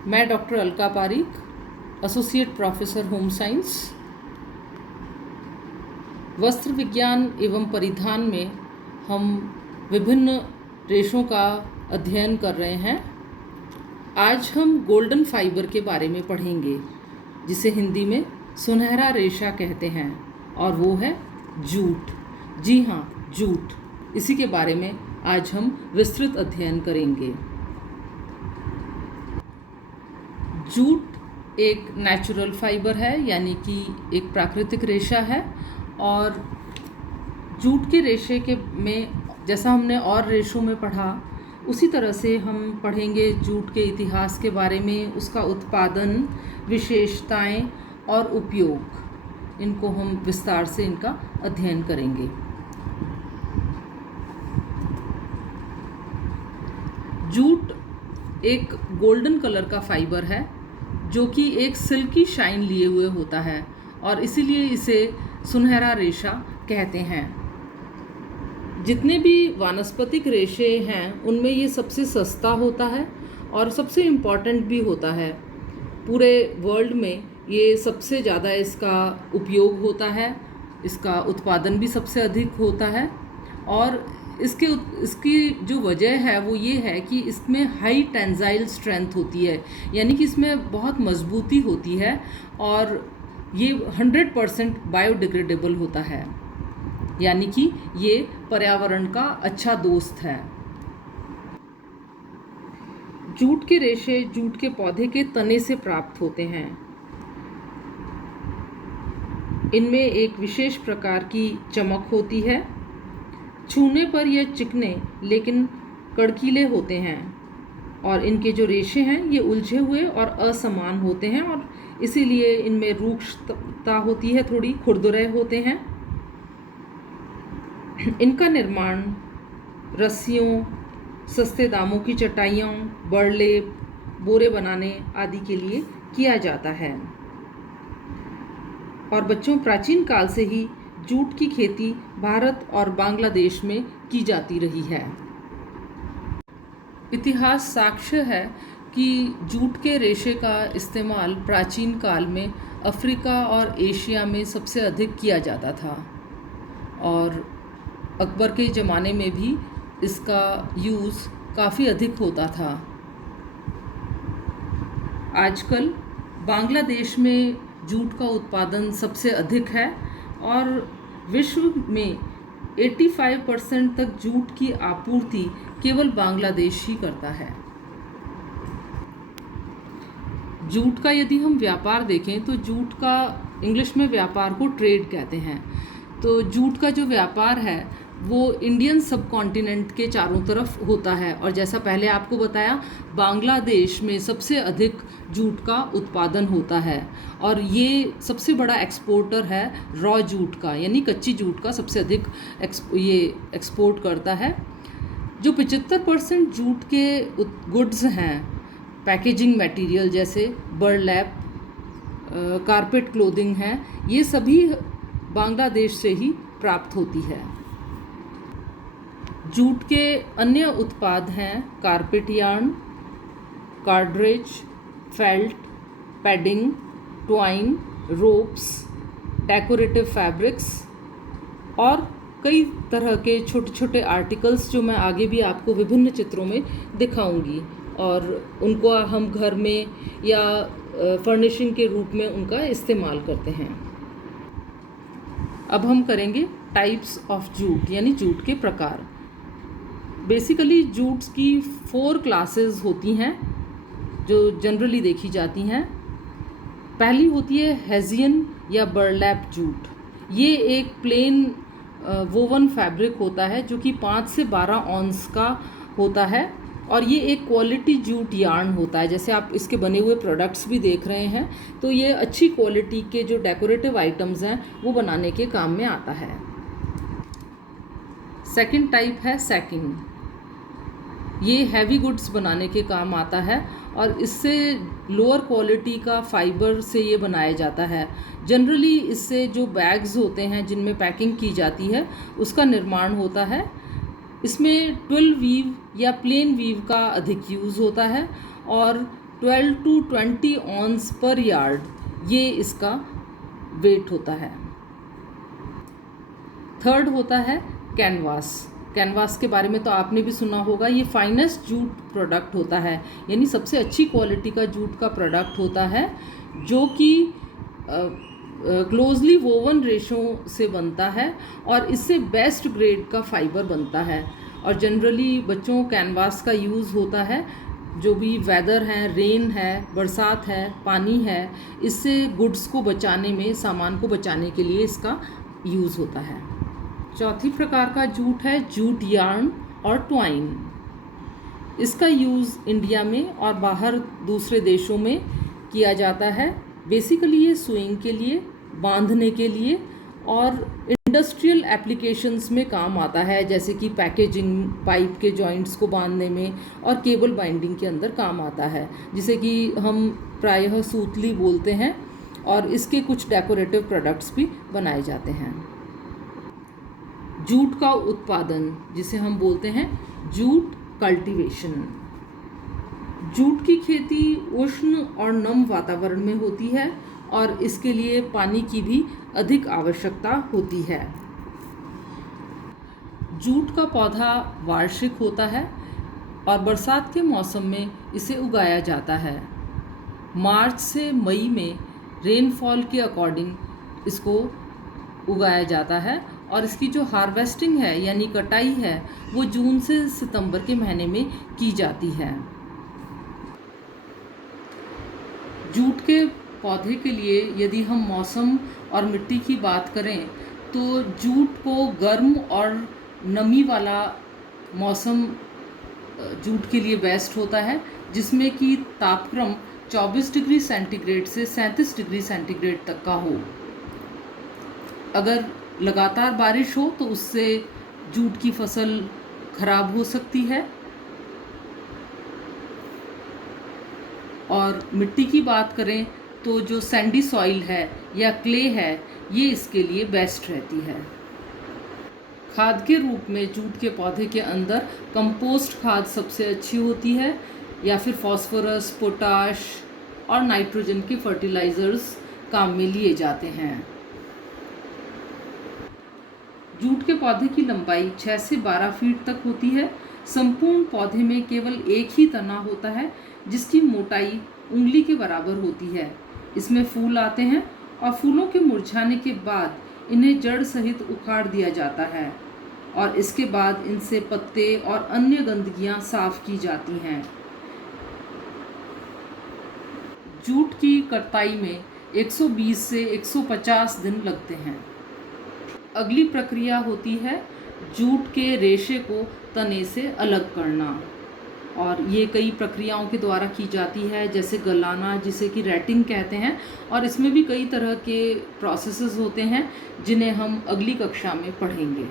मैं doctor Alka Pareek, associate professor home science. वस्त्र विज्ञान एवं परिधान में हम विभिन्न रेशों का अध्ययन कर रहे हैं। आज हम गोल्डन फाइबर के बारे में पढ़ेंगे, जिसे हिंदी में सुनहरा रेशा कहते हैं, और वो है जूट। जी हाँ, जूट। इसी के बारे में आज हम विस्तृत अध्ययन करेंगे। जूट एक नेचुरल फाइबर है, यानी कि एक प्राकृतिक रेशा है। और जूट के रेशे के में जैसा हमने और रेशों में पढ़ा, उसी तरह से हम पढ़ेंगे जूट के इतिहास के बारे में, उसका उत्पादन, विशेषताएं और उपयोग। इनको हम विस्तार से इनका अध्ययन करेंगे। जूट एक गोल्डन कलर का फाइबर है, जो कि एक सिल्की शाइन लिए हुए होता है, और इसीलिए इसे सुनहरा रेशा कहते हैं। जितने भी वानस्पतिक रेशे हैं, उनमें ये सबसे सस्ता होता है और सबसे इम्पॉर्टेंट भी होता है। पूरे वर्ल्ड में ये सबसे ज़्यादा इसका उपयोग होता है, इसका उत्पादन भी सबसे अधिक होता है। और इसकी जो वजह है वो ये है कि इसमें हाई टेंसाइल स्ट्रेंथ होती है, यानी कि इसमें बहुत मजबूती होती है, और ये 100% बायोडिग्रेडेबल होता है, यानी कि ये पर्यावरण का अच्छा दोस्त है। जूट के रेशे जूट के पौधे के तने से प्राप्त होते हैं। इनमें एक विशेष प्रकार की चमक होती है। छूने पर यह चिकने लेकिन कड़कीले होते हैं, और इनके जो रेशे हैं ये उलझे हुए और असमान होते हैं, और इसीलिए इनमें रूक्षता होती है, थोड़ी खुरदुरे होते हैं। इनका निर्माण रस्सियों, सस्ते दामों की चटाइयों, बड़लेप, बोरे बनाने आदि के लिए किया जाता है। और बच्चों, प्राचीन काल से ही जूट की खेती भारत और बांग्लादेश में की जाती रही है। इतिहास साक्ष्य है कि जूट के रेशे का इस्तेमाल प्राचीन काल में अफ्रीका और एशिया में सबसे अधिक किया जाता था, और अकबर के ज़माने में भी इसका यूज़ काफ़ी अधिक होता था। आजकल बांग्लादेश में जूट का उत्पादन सबसे अधिक है, और विश्व में 85% तक जूट की आपूर्ति केवल बांग्लादेश ही करता है। जूट का यदि हम व्यापार देखें तो जूट का इंग्लिश में व्यापार को ट्रेड कहते हैं। तो जूट का जो व्यापार है वो इंडियन सब कॉन्टिनेंट के चारों तरफ होता है, और जैसा पहले आपको बताया, बांग्लादेश में सबसे अधिक जूट का उत्पादन होता है, और ये सबसे बड़ा एक्सपोर्टर है रॉ जूट का, यानी कच्ची जूट का सबसे अधिक ये एक्सपोर्ट करता है। जो 75% जूट के गुड्स हैं, पैकेजिंग मटेरियल जैसे बर्लैप, कारपेट क्लोथिंग हैं, ये सभी बांग्लादेश से ही प्राप्त होती है। जूट के अन्य उत्पाद हैं carpet yarn, cordage, felt, padding, twine, ropes, decorative fabrics, और कई तरह के छोटे छोटे आर्टिकल्स जो मैं आगे भी आपको विभिन्न चित्रों में दिखाऊंगी, और उनको हम घर में या फर्निशिंग के रूप में उनका इस्तेमाल करते हैं। अब हम करेंगे टाइप्स ऑफ जूट, यानी जूट के प्रकार। बेसिकली जूट्स की 4 क्लासेस होती हैं जो जनरली देखी जाती हैं। पहली होती है हेजियन या बर्लैप जूट। ये एक प्लेन वोवन फैब्रिक होता है जो कि 5 से 12 ऑन्स का होता है, और ये एक क्वालिटी जूट यार्न होता है। जैसे आप इसके बने हुए प्रोडक्ट्स भी देख रहे हैं, तो ये अच्छी क्वालिटी के जो डेकोरेटिव आइटम्स हैं वो बनाने के काम में आता है। सेकंड टाइप है सैकिंग। ये हैवी गुड्स बनाने के काम आता है, और इससे लोअर क्वालिटी का फाइबर से ये बनाया जाता है। जनरली इससे जो बैग्स होते हैं जिनमें पैकिंग की जाती है, उसका निर्माण होता है। इसमें 12 वीव या प्लेन वीव का अधिक यूज़ होता है, और 12 to 20 ऑन्स पर यार्ड, ये इसका वेट होता है। थर्ड होता है कैनवास। कैनवास के बारे में तो आपने भी सुना होगा। ये फाइनेस्ट जूट प्रोडक्ट होता है, यानी सबसे अच्छी क्वालिटी का जूट का प्रोडक्ट होता है, जो कि क्लोजली वोवन रेशों से बनता है और इससे बेस्ट ग्रेड का फाइबर बनता है। और जनरली बच्चों कैनवास का यूज़ होता है, जो भी वेदर है, रेन है, बरसात है, पानी है, इससे गुड्स को बचाने में, सामान को बचाने के लिए इसका यूज़ होता है। चौथी प्रकार का जूट है जूट यार्न और ट्वाइन। इसका यूज़ इंडिया में और बाहर दूसरे देशों में किया जाता है। बेसिकली ये सुइंग के लिए, बांधने के लिए और इंडस्ट्रियल एप्लीकेशंस में काम आता है, जैसे कि पैकेजिंग, पाइप के जॉइंट्स को बांधने में और केबल बाइंडिंग के अंदर काम आता है, जिसे कि हम प्रायः सूतली बोलते हैं। और इसके कुछ डेकोरेटिव प्रोडक्ट्स भी बनाए जाते हैं। जूट का उत्पादन, जिसे हम बोलते हैं जूट कल्टीवेशन। जूट की खेती उष्ण और नम वातावरण में होती है और इसके लिए पानी की भी अधिक आवश्यकता होती है। जूट का पौधा वार्षिक होता है और बरसात के मौसम में इसे उगाया जाता है। मार्च से मई में रेनफॉल के अकॉर्डिंग इसको उगाया जाता है और इसकी जो हार्वेस्टिंग है यानी कटाई है वो जून से सितंबर के महीने में की जाती है। जूट के पौधे के लिए यदि हम मौसम और मिट्टी की बात करें तो जूट को गर्म और नमी वाला मौसम जूट के लिए बेस्ट होता है, जिसमें कि तापक्रम 24 डिग्री सेंटीग्रेड से 37 डिग्री सेंटीग्रेड तक का हो। अगर लगातार बारिश हो तो उससे जूट की फसल खराब हो सकती है। और मिट्टी की बात करें तो जो सैंडी सॉइल है या क्ले है, ये इसके लिए बेस्ट रहती है। खाद के रूप में जूट के पौधे के अंदर कंपोस्ट खाद सबसे अच्छी होती है, या फिर फास्फोरस, पोटाश और नाइट्रोजन के फर्टिलाइजर्स काम में लिए जाते हैं। जूट के पौधे की लंबाई 6 से 12 फीट तक होती है। संपूर्ण पौधे में केवल एक ही तना होता है, जिसकी मोटाई उंगली के बराबर होती है। इसमें फूल आते हैं और फूलों के मुरझाने के बाद इन्हें जड़ सहित उखाड़ दिया जाता है और इसके बाद इनसे पत्ते और अन्य गंदगियां साफ की जाती हैं। जूट की कटाई में 120 से 150 दिन लगते हैं। अगली प्रक्रिया होती है जूट के रेशे को तने से अलग करना, और ये कई प्रक्रियाओं के द्वारा की जाती है, जैसे गलाना, जिसे कि रैटिंग कहते हैं। और इसमें भी कई तरह के प्रोसेसेस होते हैं जिन्हें हम अगली कक्षा में पढ़ेंगे।